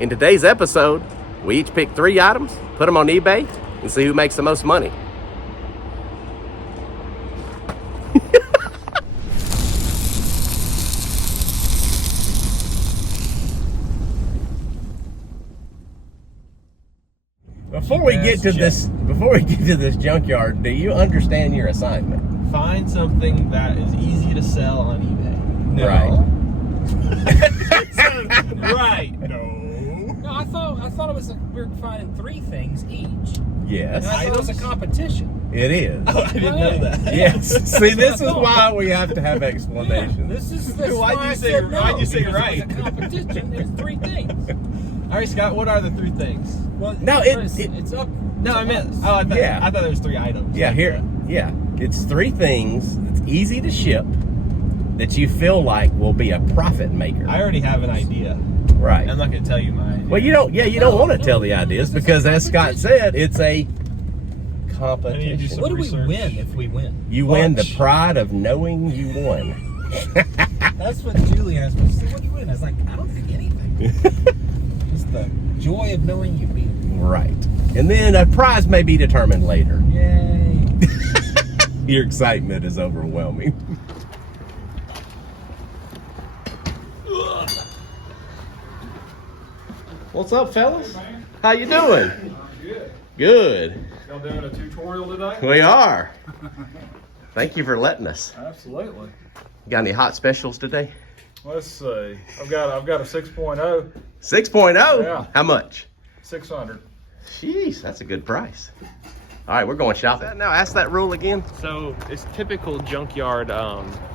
In today's episode, we each pick 3 items, put them on eBay, and see who makes the most money. Before we get to this junkyard, do you understand your assignment? Find something that is easy to sell on eBay. No. Right. Right. No, I thought it was we were finding 3 things each. Yes. And I thought it was a competition. It is. Oh, I didn't know that. Yes. See, this is why we have to have explanations. Why'd you say right? It's a competition. There's 3 things. All right, Scott. What are the 3 things? Well, No, it's up. No, to I meant. us. Oh, I thought. Yeah. I thought there was 3 items. Yeah, like here. that. Yeah. It's 3 things that's easy to ship that you feel like will be a profit maker. I already have an idea. Right. I'm not going to tell you my idea. Well, you don't want to tell the ideas because, as Scott said, it's a competition. What do we win if we win? You win the pride of knowing you won. That's what Julie asked me. She said, "What do you win?" I was like, "I don't think anything. Just the joy of knowing you beat." Right. And then a prize may be determined later. Yay! Your excitement is overwhelming. What's up, fellas? How you doing? Good. Good. Y'all doing a tutorial today? We are. Thank you for letting us. Absolutely. Got any hot specials today? Let's see. I've got a 6.0, 6.0? Yeah. How much? 600. Jeez, that's a good price. All right, we're going shopping. Now, ask that rule again. So it's typical junkyard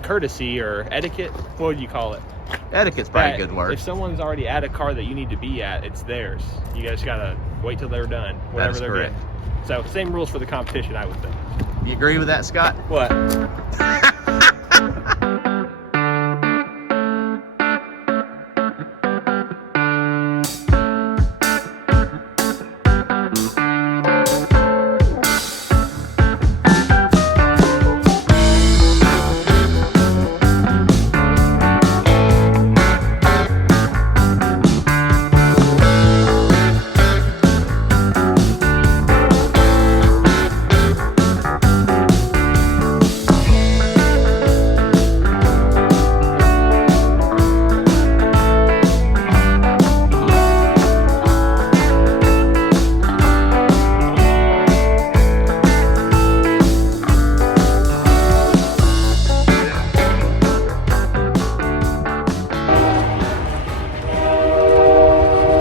courtesy or etiquette. What would you call it? Etiquette's probably a That good word. If someone's already at a car that you need to be at, it's theirs. You guys gotta wait till they're done. That Whatever is they're correct. getting. So same rules for the competition, I would think. You agree with that, Scott? What?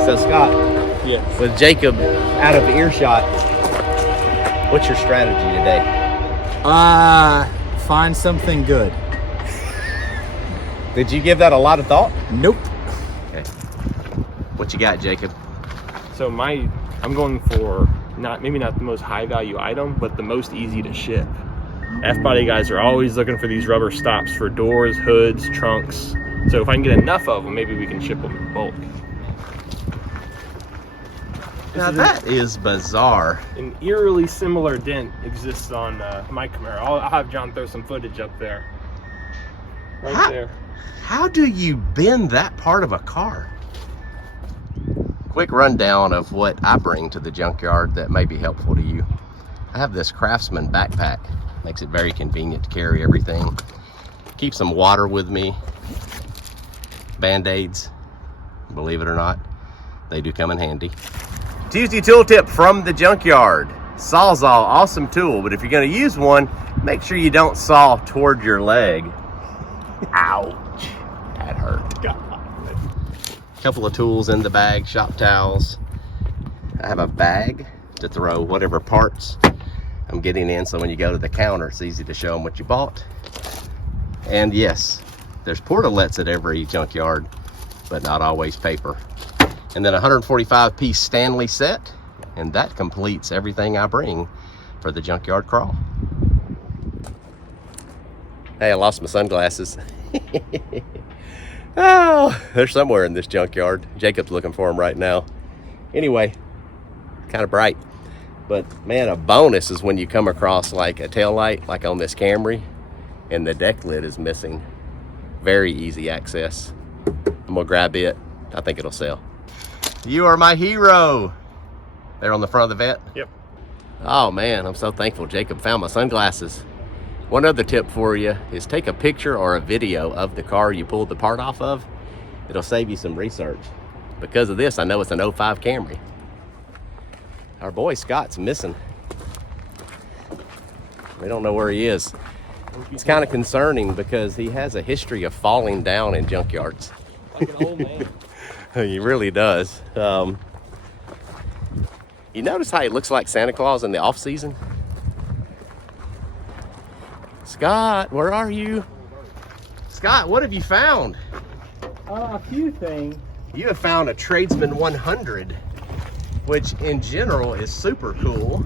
So, Scott, Yes. with Jacob out of earshot, what's your strategy today? Find something good. Did you give that a lot of thought? Nope. Okay. What you got, Jacob? So I'm going for maybe not the most high value item, but the most easy to ship. F-body guys are always looking for these rubber stops for doors, hoods, trunks. So if I can get enough of them, maybe we can ship them in bulk. Now that is bizarre. An eerily similar dent exists on my Camaro. I'll have John throw some footage up there. Right there. How do you bend that part of a car? Quick rundown of what I bring to the junkyard that may be helpful to you. I have this Craftsman backpack. Makes it very convenient to carry everything. Keep some water with me. Band-Aids, believe it or not, they do come in handy. Tuesday tool tip from the junkyard. Sawzall, awesome tool, but if you're gonna use one, make sure you don't saw toward your leg. Ouch, that hurt. Couple of tools in the bag, shop towels. I have a bag to throw whatever parts I'm getting in, so when you go to the counter, it's easy to show them what you bought. And yes, there's portalets at every junkyard, but not always paper. And then a 145-piece Stanley set, and that completes everything I bring for the junkyard crawl. Hey, I lost my sunglasses. Oh, they're somewhere in this junkyard. Jacob's looking for them right now. Anyway, kind of bright. But man, a bonus is when you come across like a tail light, like on this Camry, and the deck lid is missing. Very easy access. I'm gonna grab it. I think it'll sell. You are my hero. There on the front of the vet? Yep. Oh man, I'm so thankful Jacob found my sunglasses. One other tip for you is take a picture or a video of the car you pulled the part off of. It'll save you some research. Because of this, I know it's an 05 Camry. Our boy Scott's missing. We don't know where he is. It's kind of concerning because he has a history of falling down in junkyards. Like an old man. He really does. You notice how he looks like Santa Claus in the off season? Scott, where are you? Scott, what have you found? A few things. You have found a Tradesman 100, which in general is super cool.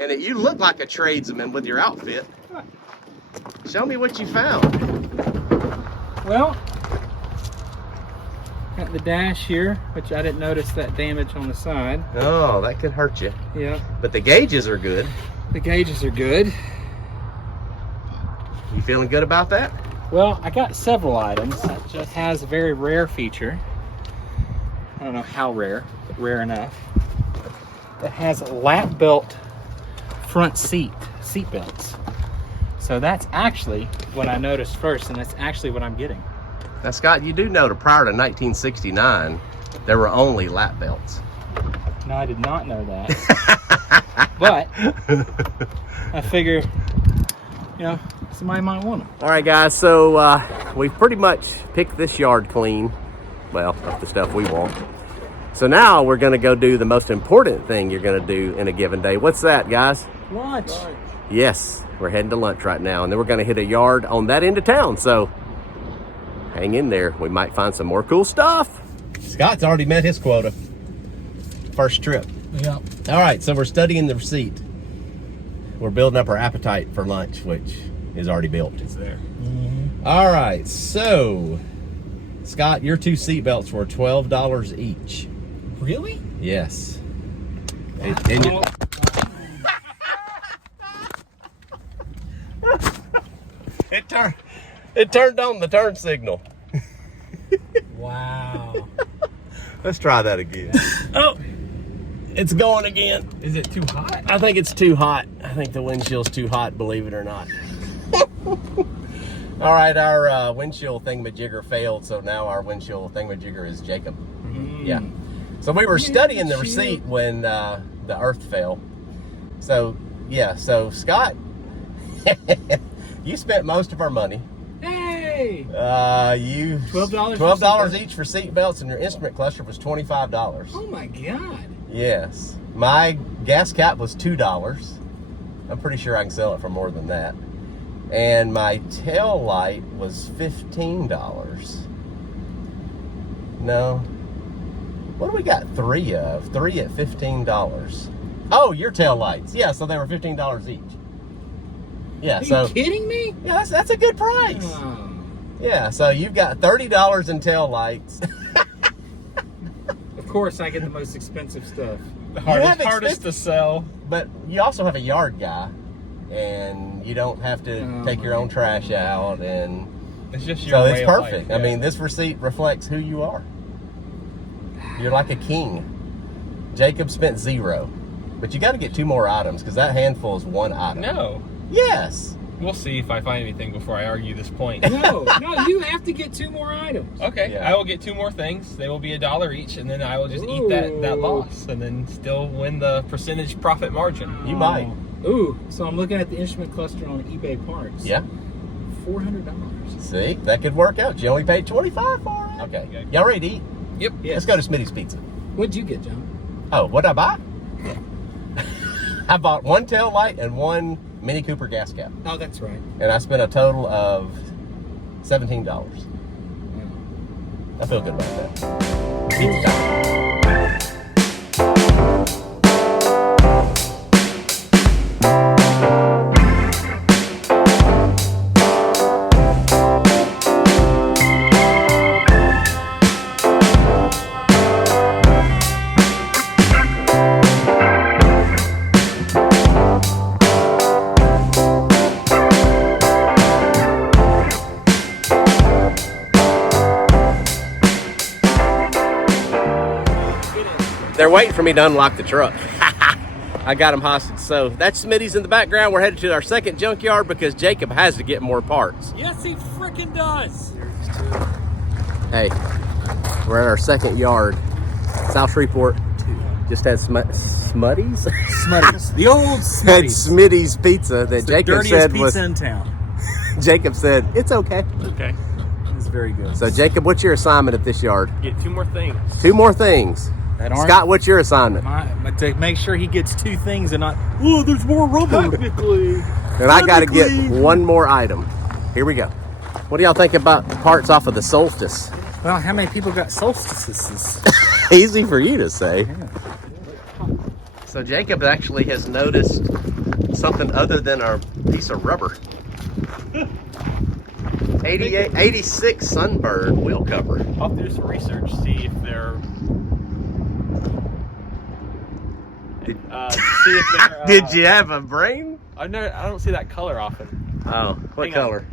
And you look like a tradesman with your outfit. Show me what you found. Well, got the dash here, which I didn't notice that damage on the side. Oh, that could hurt you. Yeah. But the gauges are good. The gauges are good. You feeling good about that? Well, I got several items. It just has a very rare feature. I don't know how rare, but rare enough. It has a lap belt front seat belts. So that's actually what I noticed first, and that's actually what I'm getting. Now, Scott, you do know that prior to 1969, there were only lap belts. No, I did not know that. But I figure, you know, somebody might want them. All right, guys, so we've pretty much picked this yard clean. Well, of the stuff we want. So now we're gonna go do the most important thing you're gonna do in a given day. What's that, guys? Lunch. Yes, we're heading to lunch right now, and then we're gonna hit a yard on that end of town, so hang in there. We might find some more cool stuff. Scott's already met his quota. First trip. Yeah. All right, so we're studying the receipt. We're building up our appetite for lunch, which is already built. It's there. All right, so Scott, your two seat belts were $12 each. Really? Yes. It turned on the turn signal. Wow. Let's try that again. Oh, it's going again. Is it too hot? I think it's too hot. I think the windshield's too hot, believe it or not. All right, our windshield thingamajigger failed, so now our windshield thingamajigger is Jacob. Yeah. So we were studying the receipt when the earth fell. So, yeah, so Scott, you spent most of our money. Hey! You $12 each for seat belts, and your instrument cluster was $25. Oh my God. Yes. My gas cap was $2. I'm pretty sure I can sell it for more than that. And my tail light was $15. No. What do we got? Three of? Three at $15. Oh, your tail lights. Yeah, so they were $15 each. Yeah, Are so you kidding me? yeah, that's a good price. Oh. Yeah, so you've got $30 in tail lights. Of course, I get the most expensive stuff. The have hardest to sell. But you also have a yard guy, and you don't have to take your own trash out, and It's just your so way it's of perfect. life, I yeah. mean, this receipt reflects who you are. You're like a king. Jacob spent $0, but you got to get 2 more items because that handful is 1 item. No. Yes. We'll see if I find anything before I argue this point. No, you have to get 2 more items. Okay, Yeah. I will get 2 more things. They will be $1 each, and then I will just eat that loss, and then still win the percentage profit margin. You might. Ooh, so I'm looking at the instrument cluster on eBay Parts. Yeah. $400. See, that could work out. You only paid $25 for it. Okay. Y'all ready to eat? Yep. Let's Yes. go to Smitty's Pizza. What'd you get, John? Oh, what'd I buy? I bought 1 tail light and 1 Mini Cooper gas cap. Oh, that's right. And I spent a total of $17. I feel good about that. Pizza time. They're waiting for me to unlock the truck. I got them hostage. So that's Smitty's in the background. We're headed to our second junkyard because Jacob has to get more parts. Yes, he freaking does. Hey, we're at our second yard. South Shreveport just had Smutty's? Smutty's. The old Had Smutty's. Smitty's pizza that Jacob said pizza was. in town. Jacob said, it's okay. Okay. It's very good. So, Jacob, what's your assignment at this yard? Get 2 more things. 2 more things. That aren't Scott, what's your assignment? to make sure he gets 2 things and not, oh, there's more rubber. Technically. And I got to get 1 more item. Here we go. What do y'all think about parts off of the Solstice? Well, how many people got solstices? Easy for you to say. So Jacob actually has noticed something other than our piece of rubber. 86 Sunbird wheel cover. I'll do some research, see if they're. Did you have a brain? I don't see that color often. Oh, what Hang on. color?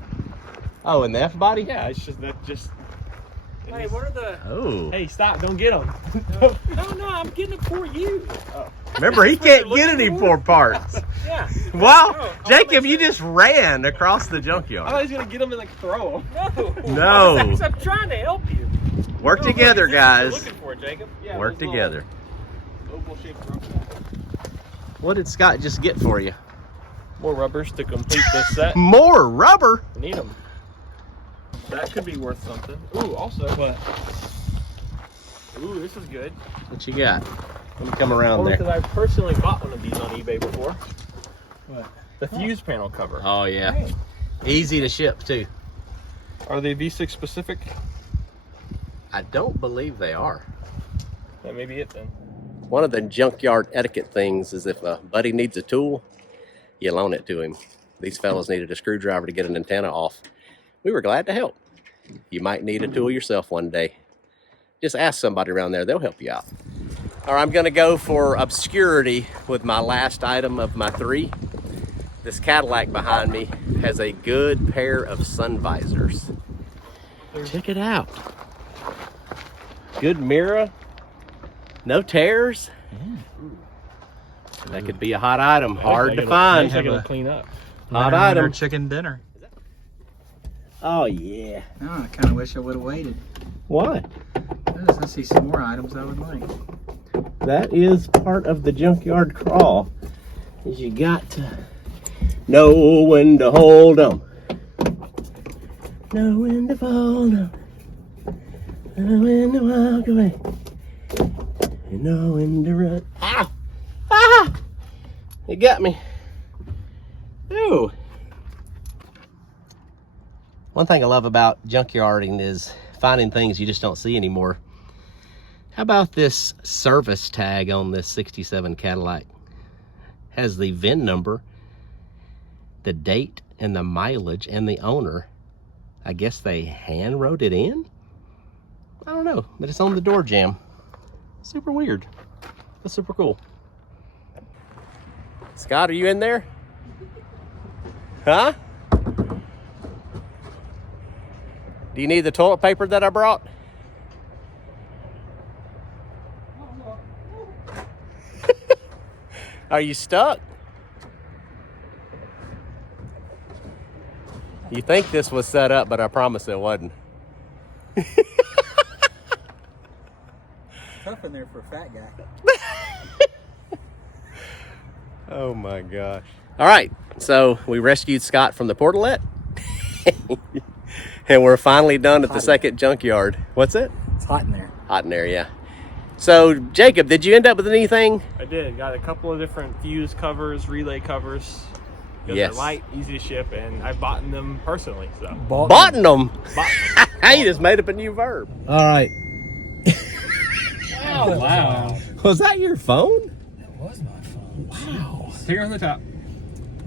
Oh, in the F body? Yeah, it's just that just. Hey, what are the... Oh. Hey, stop! Don't get them. No, I'm getting it for you. Remember, he can't get any more parts. Yeah. Wow, No, Jacob, you just ran across the I junkyard. thought he was gonna get them and like throw them. No. I'm trying to help you. Work together, guys. Looking for it, Jacob. Yeah, Work those together. little Oval-shaped rubber. What did Scott just get for you? More rubbers to complete this set. More rubber? Need them. That could be worth something. Ooh, also what? Ooh, this is good. What you got? Let me come around Only there. because I personally bought one of these on eBay before. What? The fuse panel cover. Oh, yeah. Easy to ship, too. Are they V6 specific? I don't believe they are. That may be it then. One of the junkyard etiquette things is if a buddy needs a tool, you loan it to him. These fellows needed a screwdriver to get an antenna off. We were glad to help. You might need a tool yourself one day. Just ask somebody around there, they'll help you out. All right, I'm gonna go for obscurity with my last item of my 3. This Cadillac behind me has a good pair of sun visors. Check it out. Good mirror, no tears. That could be a hot item, hard to find. I gotta clean up. Hot item. Chicken dinner. Oh yeah. No, I kind of wish I would have waited. Why? I see some more items I would like. That is part of the junkyard crawl. Is you got to know when to hold 'em. Know when to fold 'em. Know when to walk away. You know when to run. Ah! Ah! You got me. Ooh. One thing I love about junkyarding is finding things you just don't see anymore. How about this service tag on this 67 Cadillac? Has the VIN number, the date, and the mileage, and the owner. I guess they hand wrote it in? I don't know, but it's on the door jamb. Super weird. That's super cool. Scott, are you in there? Huh? Do you need the toilet paper that I brought? Are you stuck? You think this was set up, but I promise it wasn't. Tough in there for a fat guy. Oh my gosh. All right, so we rescued Scott from the portalet. And we're finally done at the second junkyard. What's it? It's hot in there. Hot in there, yeah. So, Jacob, did you end up with anything? I did. Got a couple of different fuse covers, relay covers. Because Yes. they're light, easy to ship, and I bought them personally. So Bought them. bought Hey, you just made up a new verb. All right. Oh, wow. Was that your phone? That was my phone. Wow. Here on the top.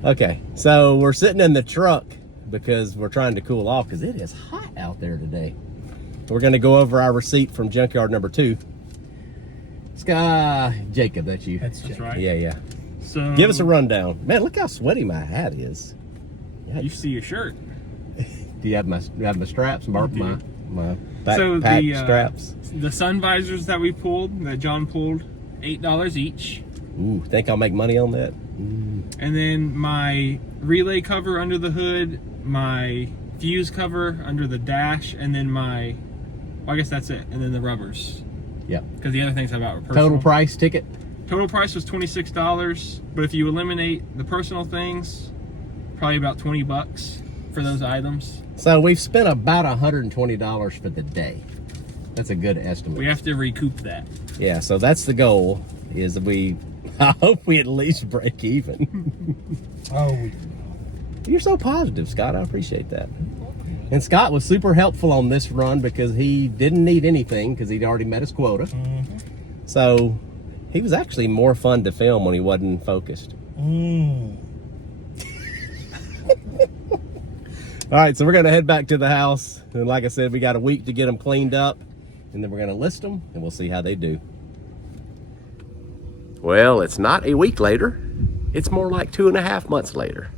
Okay, so we're sitting in the truck because we're trying to cool off because it is hot out there today. We're going to go over our receipt from junkyard number 2. Jacob, that's you. That's right. Yeah. So Give us a rundown. Man, look how sweaty my hat is. You see your shirt. Do you have my straps? My do. backpack So the straps. the sun visors that we pulled, that John pulled, $8 each. Ooh, think I'll make money on that? And then my relay cover under the hood, my fuse cover under the dash, and then my, well, I guess that's it. And then the rubbers. Yeah. Because the other things I bought were personal. Total price ticket? Total price was $26, but if you eliminate the personal things, probably about 20 bucks for those items. So we've spent about $120 for the day. That's a good estimate. We have to recoup that. Yeah, so that's the goal, is that I hope we at least break even. Oh, You're so positive, Scott. I appreciate that. And Scott was super helpful on this run because he didn't need anything because he'd already met his quota. So he was actually more fun to film when he wasn't focused. All right, so we're going to head back to the house. And like I said, we got a week to get them cleaned up. And then we're going to list them, and we'll see how they do. Well, it's not a week later. It's more like 2.5 months later.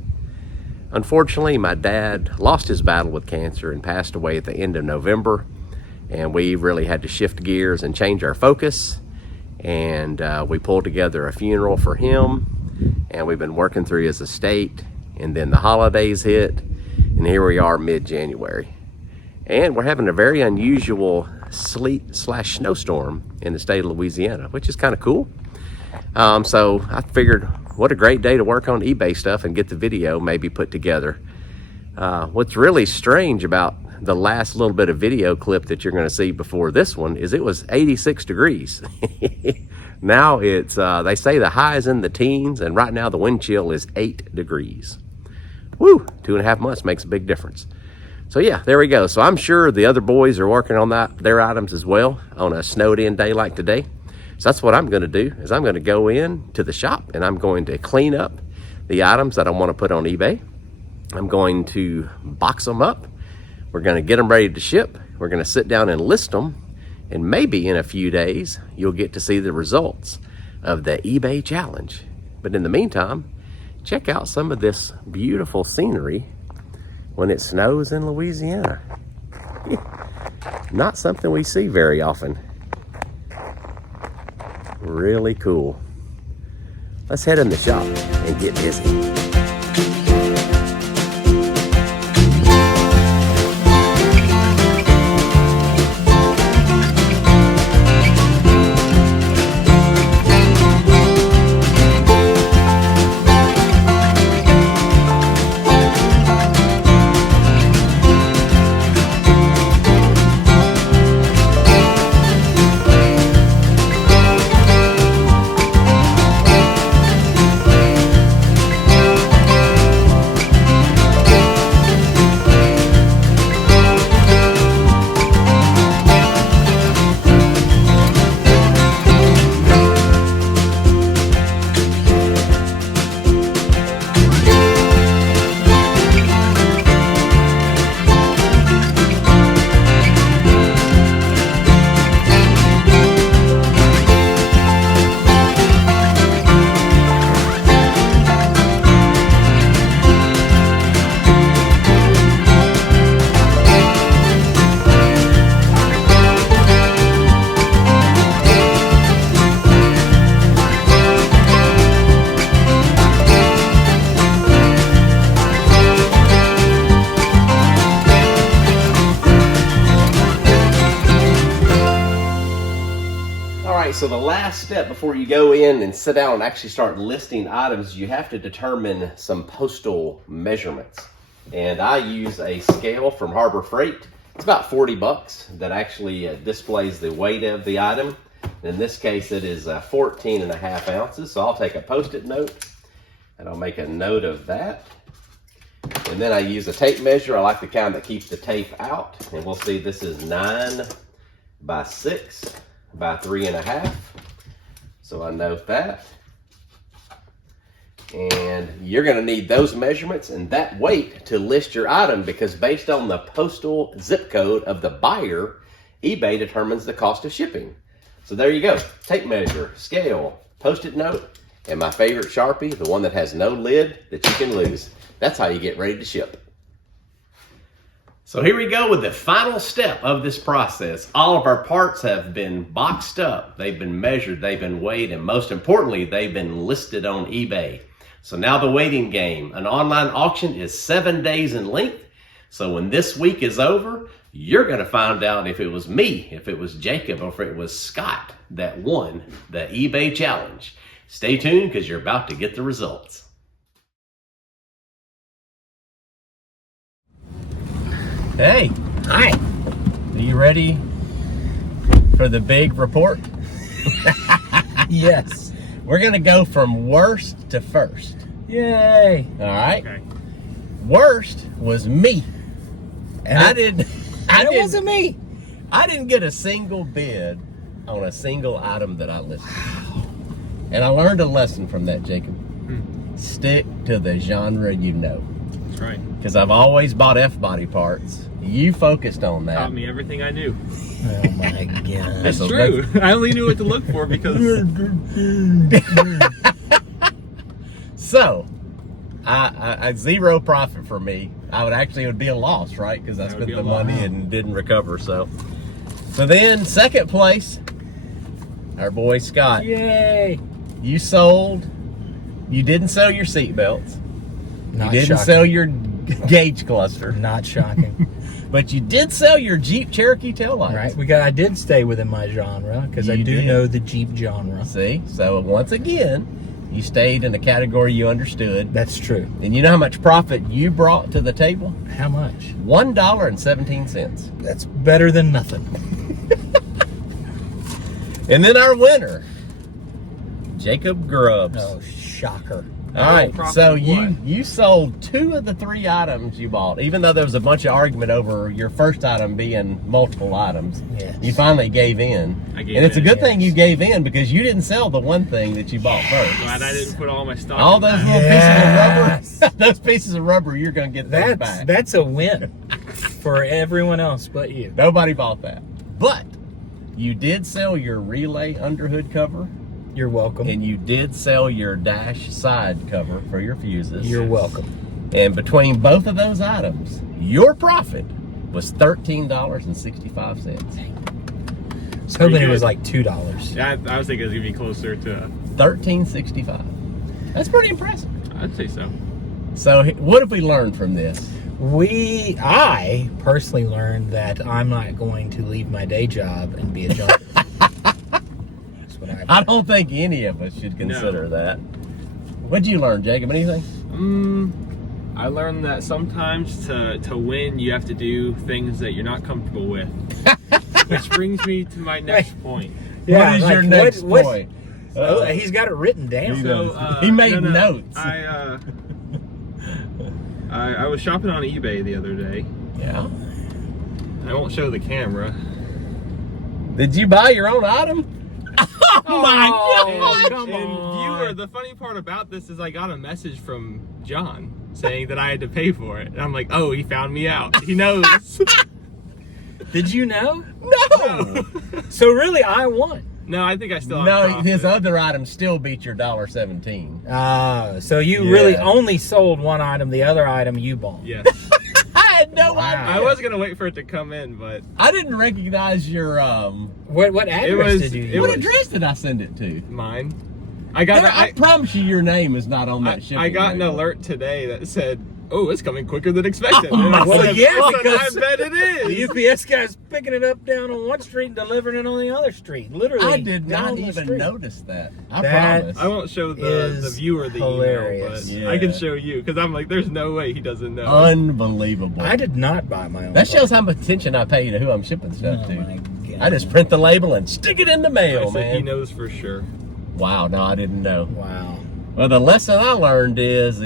Unfortunately, my dad lost his battle with cancer and passed away at the end of November. And we really had to shift gears and change our focus. And we pulled together a funeral for him. And we've been working through his estate. And then the holidays hit. And here we are mid-January. And we're having a very unusual sleet/snowstorm in the state of Louisiana, which is kind of cool. So I figured what a great day to work on eBay stuff and get the video maybe put together. What's really strange about the last little bit of video clip that you're going to see before this one is it was 86 degrees. Now it's, they say the high is in the teens, and right now the wind chill is 8 degrees. Woo, 2.5 months makes a big difference. So yeah, there we go. So I'm sure the other boys are working on their items as well on a snowed in day like today. So that's what I'm going to do, is I'm going to go in to the shop and I'm going to clean up the items that I want to put on eBay. I'm going to box them up. We're going to get them ready to ship. We're going to sit down and list them. And maybe in a few days, you'll get to see the results of the eBay challenge. But in the meantime, check out some of this beautiful scenery when it snows in Louisiana. Not something we see very often. Really cool. Let's head in the shop and get busy. So the last step before you go in and sit down and actually start listing items, you have to determine some postal measurements. And I use a scale from Harbor Freight. It's about 40 bucks that actually displays the weight of the item. In this case, it is 14.5 ounces. So I'll take a Post-it note and I'll make a note of that. And then I use a tape measure. I like the kind that keeps the tape out. And we'll see this is 9 by 6 by 3.5. So I note that. And you're going to need those measurements and that weight to list your item, because based on the postal zip code of the buyer, eBay determines the cost of shipping. So there you go. Tape measure, scale, Post-it note, and my favorite Sharpie, the one that has no lid that you can lose. That's how you get ready to ship. So here we go with the final step of this process. All of our parts have been boxed up, they've been measured, they've been weighed, and most importantly, they've been listed on eBay. So now the waiting game. An online auction is 7 days in length. So when this week is over, you're gonna find out if it was me, if it was Jacob, or if it was Scott that won the eBay challenge. Stay tuned because you're about to get the results. Hey. Hi. Are you ready for the big report? Yes. We're gonna go from worst to first. Yay. All right. Okay. Worst was me. And it wasn't me. I didn't get a single bid on a single item that I listed. And I learned a lesson from that, Jacob. Stick to the genre you know. That's right. Because I've always bought F-body parts. You focused on that. Taught me everything I knew. Oh my God. It's So true. I only knew what to look for because So, I zero profit for me. It would be a loss, right? Because I That would spent be a the money loss. and didn't recover. So then second place, our boy Scott. Yay. You didn't sell your seat belts. Not You didn't shocking. sell your gauge cluster, Not shocking. but you did sell your Jeep Cherokee taillights. Right. I did stay within my genre because I You do did. know the Jeep genre. See? So once again, you stayed in a category you understood. That's true. And you know how much profit you brought to the table? How much? $1.17. That's better than nothing. And then our winner, Jacob Grubbs. Oh, shocker. All right, profit so of what? you sold 2 of the 3 items you bought, even though there was a bunch of argument over your first item being multiple items. Yes. You finally gave in. I gave And it's a in, good thing you yes. gave in because you didn't sell the one thing that you bought first. glad I didn't put all my stock. All in those that. little pieces of rubber, those pieces of rubber, you're going to get those back. That's a win for everyone else but you. Nobody bought that. But you did sell your relay underhood cover, You're welcome. and you did sell your dash side cover for your fuses. You're welcome. And between both of those items, your profit was $13.65. I was hoping it was like $2. Yeah, I was thinking it was gonna be closer to. $13.65. That's pretty impressive. I'd say so. So what have we learned from this? I personally learned that I'm not going to leave my day job and be a junker. That's what I don't think any of us should consider that. What'd you learn, Jacob? Anything? I learned that sometimes to win, you have to do things that you're not comfortable with. Which brings me to my next point. What is your next what- point? Oh, he's got it written down. So, He made notes. I was shopping on eBay the other day. Yeah. I won't show the camera. Did you buy your own item? Oh my God! come And on. viewer, the funny part about this is I got a message from John saying that I had to pay for it. And I'm like, oh, he found me out. He knows. Did you know? No. So really, I won. No, I think I still have No, profit. his other items still beat your $1.17. So you Yeah. really only sold one item. The other item you bought. Yes. I had no Wow. idea. I was gonna wait for it to come in, but I didn't recognize your What address was- did you it use? What was- address did I send it to? mine. I got I promise you your name is not on that shipping I got an label. alert today that said, "Oh, it's coming quicker than expected." Oh And I my Well, said, yeah, "Oh, because I bet it The is." UPS guy's picking it up down on one street and delivering it on the other street. Literally, I did down not the even street. notice that. I That- promise. I won't show the Is viewer the hilarious. email, but I can Yeah. show you because I'm like, there's no way he doesn't know. Unbelievable. I did not buy my own. That shows car. how much attention I pay to who I'm shipping stuff Oh to. my God. I just print the label and stick it in the I mail, said he man. knows for sure. Wow, no, I didn't know. Wow. Well, the lesson I learned is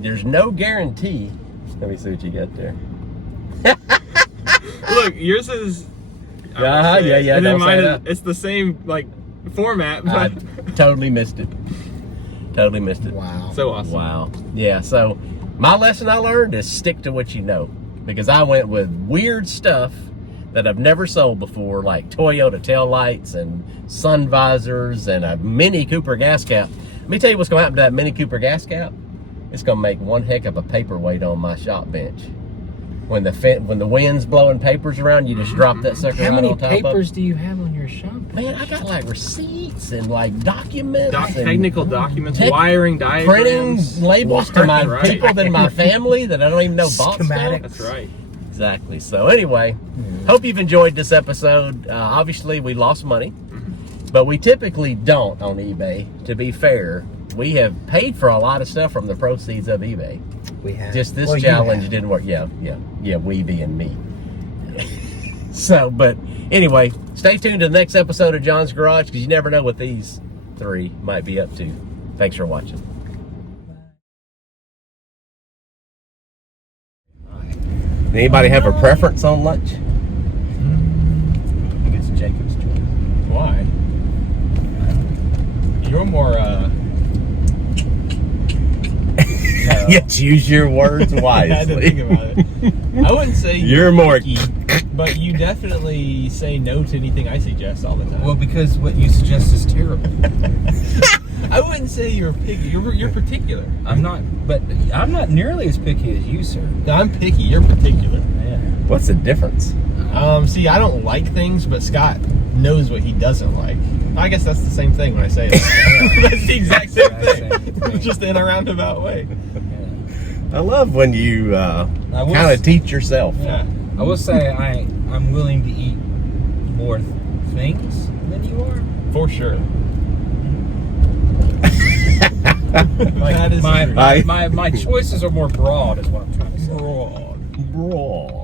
there's no guarantee. Let me see what you got there. Look, yours is. I won't Uh-huh, say yeah, it. yeah, And then don't say mine is, that. it's the same like format, I but totally missed it. Totally missed it. Wow. so awesome. Wow. Yeah, so my lesson I learned is stick to what you know. Because I went with weird stuff that I've never sold before, like Toyota taillights and sun visors and a Mini Cooper gas cap. Let me tell you what's going to happen to that Mini Cooper gas cap. It's going to make one heck of a paperweight on my shop bench. when the wind's blowing papers around, you just drop that sucker How right many on top papers of do you have on your shop? Man, I got like receipts and like documents, and Technical documents, tech- wiring printing diagrams, labels to my Right. people in my family that I don't even know bought Schematics. stuff. That's right. Exactly. So anyway, hope you've enjoyed this episode. Obviously, we lost money, but we typically don't on eBay. To be fair, we have paid for a lot of stuff from the proceeds of eBay. We have. Just this Well, you challenge have. didn't work. Yeah, we being me. So, but anyway, stay tuned to the next episode of John's Garage because you never know what these three might be up to. Thanks for watching. Anybody have a preference on lunch? I think it's Jacob's choice. Why? You're more, Yeah, choose your words I had to think wisely. about it. I wouldn't say You're more- picky, but you definitely say no to anything I suggest all the time. Well, because what you suggest is terrible. I wouldn't say you're picky. You're particular. I'm not, but I'm not nearly as picky as you, sir. No, I'm picky. You're particular. Yeah. What's the difference? See, I don't like things, but Scott knows what he doesn't like. I guess that's the same thing when I say it. That's the exact same thing. Just in a roundabout way. I love when you kind of teach yourself. Yeah. I will say I'm willing to eat more things than you are. For sure. Like, That is true. my choices are more broad, is what I'm trying to say. Broad. Broad.